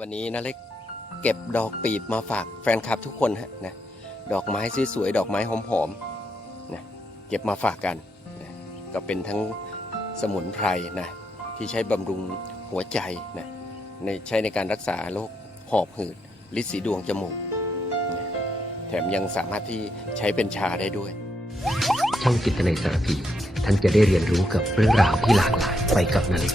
วันนี้นาเล็กเก็บดอกปีบมาฝากแฟนคลับทุกคนฮะนะดอกไม้สวยๆดอกไม้หอมๆนะเก็บมาฝากกันนะก็เป็นทั้งสมุนไพรนะที่ใช้บำรุงหัวใจนะในใช้ในการรักษาโรคหอบหืดลิดสีดวงจมูกนะแถมยังสามารถที่ใช้เป็นชาได้ด้วย ช่องจิตในสารพี ท่านจะได้เรียนรู้กับเรื่องราวที่หลากหลายไปกับนาเล็ก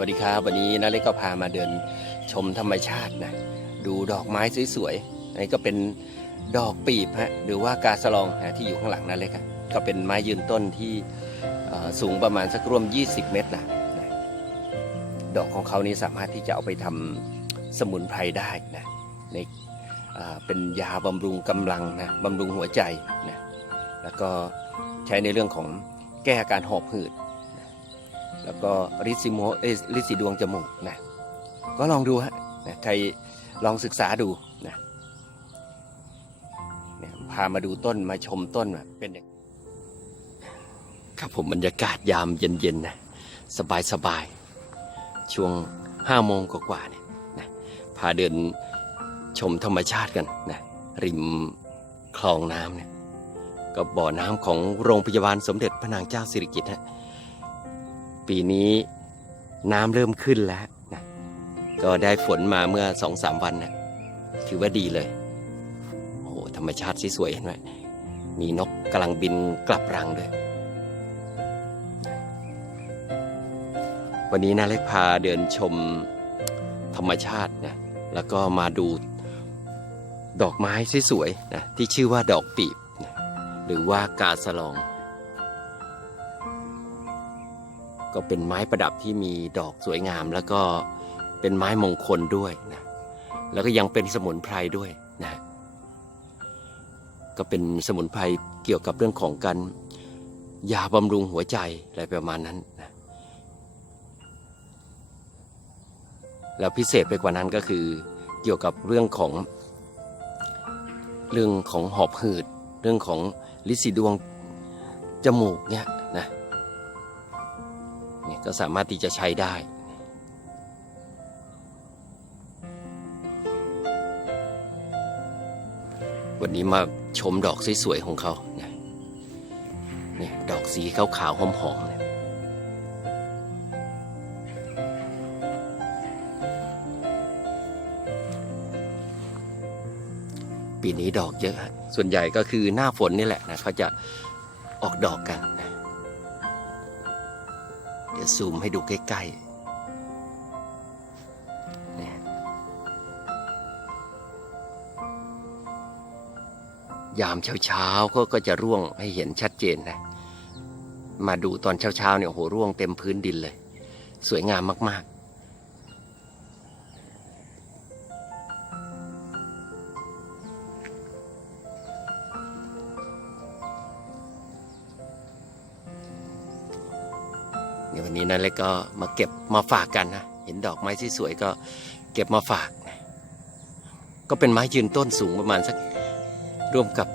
วัสดีครับ วันนี้นาเล็กก็พามาเดินชมธรรมชาตินะ ดูดอกไม้สวยๆอันนี้ก็เป็นดอกปีบฮะหรือว่ากาสลองนะที่อยู่ข้างหลังนาเล็กก็เป็นไม้ยืนต้นที่สูงประมาณสักร่วม 20 เมตรนะดอกของเขานี้สามารถที่จะเอาไปทำสมุนไพรได้นะในเป็นยาบำรุงกำลังนะบำรุงหัวใจนะแล้วก็ใช้ในเรื่องของแก้อาการหอบหืด แล้วก็ริซิโมเอริดสีดวงจมูกนะก็ลองดูฮะนะใครลองศึกษาดูนะเนี่ยพามาดูต้นมาชมต้นเป็นยังครับผมบรรยากาศยามเย็นๆนะสบายสบายๆช่วงห้าโมงกว่าๆเนี่ยนะพาเดินชมธรรมชาติกันนะริมคลองน้ำเนี่ยก็บ่อน้ำของโรงพยาบาลสมเด็จพระนางเจ้าสิริกิติ์ฮะ ปีนี้น้ำเริ่มขึ้นแล้วนะก็ได้ฝนมาเมื่อสองสามวันนะถือว่าดีเลย โอ้โหธรรมชาติสวยๆเห็นไหมมีนกกำลังบินกลับรังด้วย วันนี้นาเล็กพาเดินชมธรรมชาตินะแล้วก็มาดูดอกไม้สวยๆนะที่ชื่อว่าดอกปีบนะหรือว่ากาสลอง ก็เป็นไม้ประดับที่มีดอกสวยงาม แล้วก็เป็นไม้มงคลด้วยนะแล้วก็ยังเป็นสมุนไพรด้วยนะก็เป็นสมุนไพรเกี่ยวกับเรื่องของการยาบำรุงหัวใจอะไรประมาณนั้นนะแล้วพิเศษไปกว่านั้นก็คือเกี่ยวกับเรื่องของ เรื่องของหอบหืด เรื่องของลิสีดวงจมูกเนี่ย เนี่ยก็สามารถที่จะใช้ได้ วันนี้มาชมดอกสวยๆของเขาเนี่ยนี่ดอกสีขาวๆหอมๆเนี่ยปีนี้ดอกเยอะ ส่วนใหญ่ก็คือหน้าฝนนี่แหละนะเขาจะออกดอกกัน ยวซูมให้ดูใกล้ๆนี่ยามเช้าๆก็ก็จะร่วงให้เห็นชัดเจนนะ มาดูตอนเช้าๆเนี่ยโอ้โหร่วงเต็มพื้นดินเลย สวยงามมากๆ เนี่ยวันนี้นั่นเล็กก็มาเก็บมาฝากกันนะ เห็นดอกไม้ที่สวยก็เก็บมาฝากนะก็เป็นไม้ยืนต้นสูงประมาณสักร่วมกับ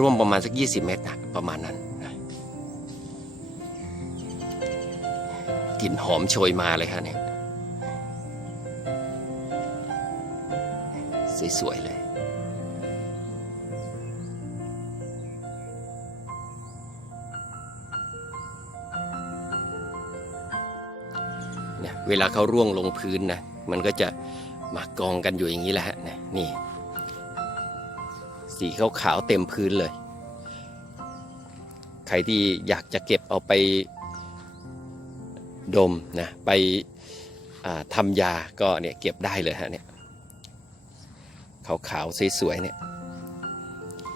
ร่วมประมาณสัก 20 เมตรนะประมาณนั้นนะกลิ่นหอมโชยมาเลยครับเนี่ยสวยๆเลย เวลาเขาร่วงลงพื้นนะมันก็จะมากองกันอยู่อย่างนี้แหละฮะนี่ยนี่สีขาวๆเต็มพื้นเลย ใครที่อยากจะเก็บเอาไปดมนะไปทำยาก็เนี่ยเก็บได้เลยฮะเนี่ยขาวๆสวยๆเนี่ย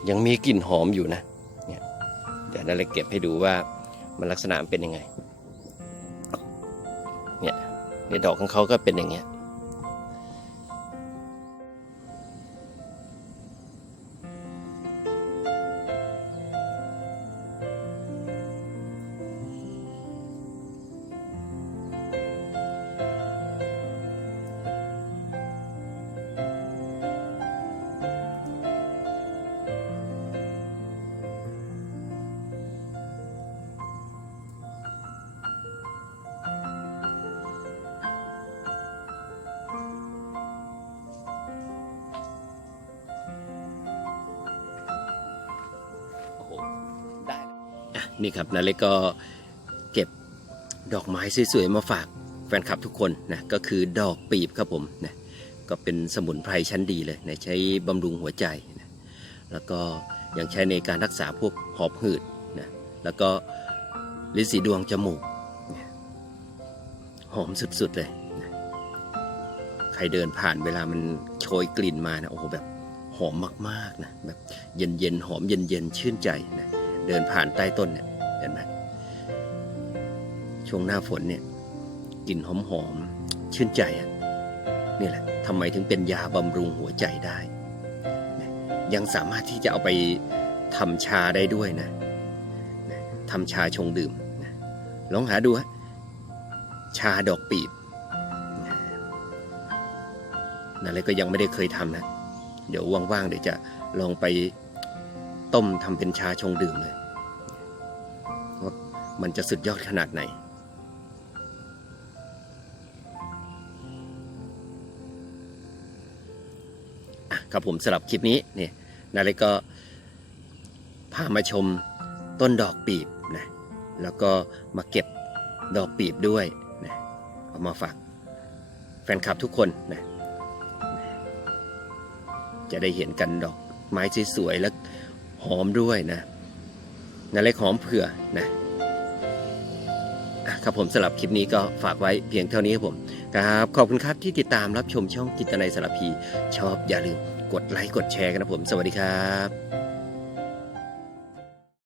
ยังมีกลิ่นหอมอยู่นะเนี่ยเดี๋ยวนั่นเลยเก็บให้ดูว่ามันลักษณะเป็นยังไงเนี่ย ดอกของเขาก็เป็นอย่างเงี้ย นี่ครับนาเล็กก็เก็บดอกไม้สวยๆมาฝากแฟนคลับทุกคนนะก็คือดอกปีบครับผมนะก็เป็นสมุนไพรชั้นดีเลยนะใช้บำรุงหัวใจนะแล้วก็ยังใช้ในการรักษาพวกหอบหืดนะแล้วก็ลิ้นสีดวงจมูกนะหอมสุดๆเลยนะใครเดินผ่านเวลามันโชยกลิ่นมานะโอ้โหแบบหอมมากๆนะแบบเย็นๆหอมเย็นๆชื่นใจนะเดินผ่านใต้ต้นเนี่ย เห็นไหมช่วงหน้าฝนเนี่ยกลิ่นหอมๆชื่นใจอะนี่แหละทำไมถึงเป็นยาบำรุงหัวใจได้ ยังสามารถที่จะเอาไปทำชาได้ด้วยนะทำชาชงดื่มลองหาดูฮะชาดอกปีบนั่นเลยก็ยังไม่ได้เคยทำนะ เดี๋ยวว่างๆเดี๋ยวจะลองไปต้มทำเป็นชาชงดื่มเลย มันจะสุดยอดขนาดไหนอะครับผมสำหรับคลิปนี้เนี่ยนาเล็กก็พามาชมต้นดอกปีบนะแล้วก็มาเก็บดอกปีบด้วยนะเอามาฝากแฟนคลับทุกคนนะจะได้เห็นกันดอกไม้สวยๆและหอมด้วยนะนาเล็กหอมเผื่อนะ ครับผมสำหรับคลิปนี้ก็ฝากไว้เพียงเท่านี้ครับผมครับขอบคุณครับที่ติดตามรับชมช่องจิตนายสารพี ชอบอย่าลืมกดไลค์กดแชร์กันนะผม สวัสดีครับ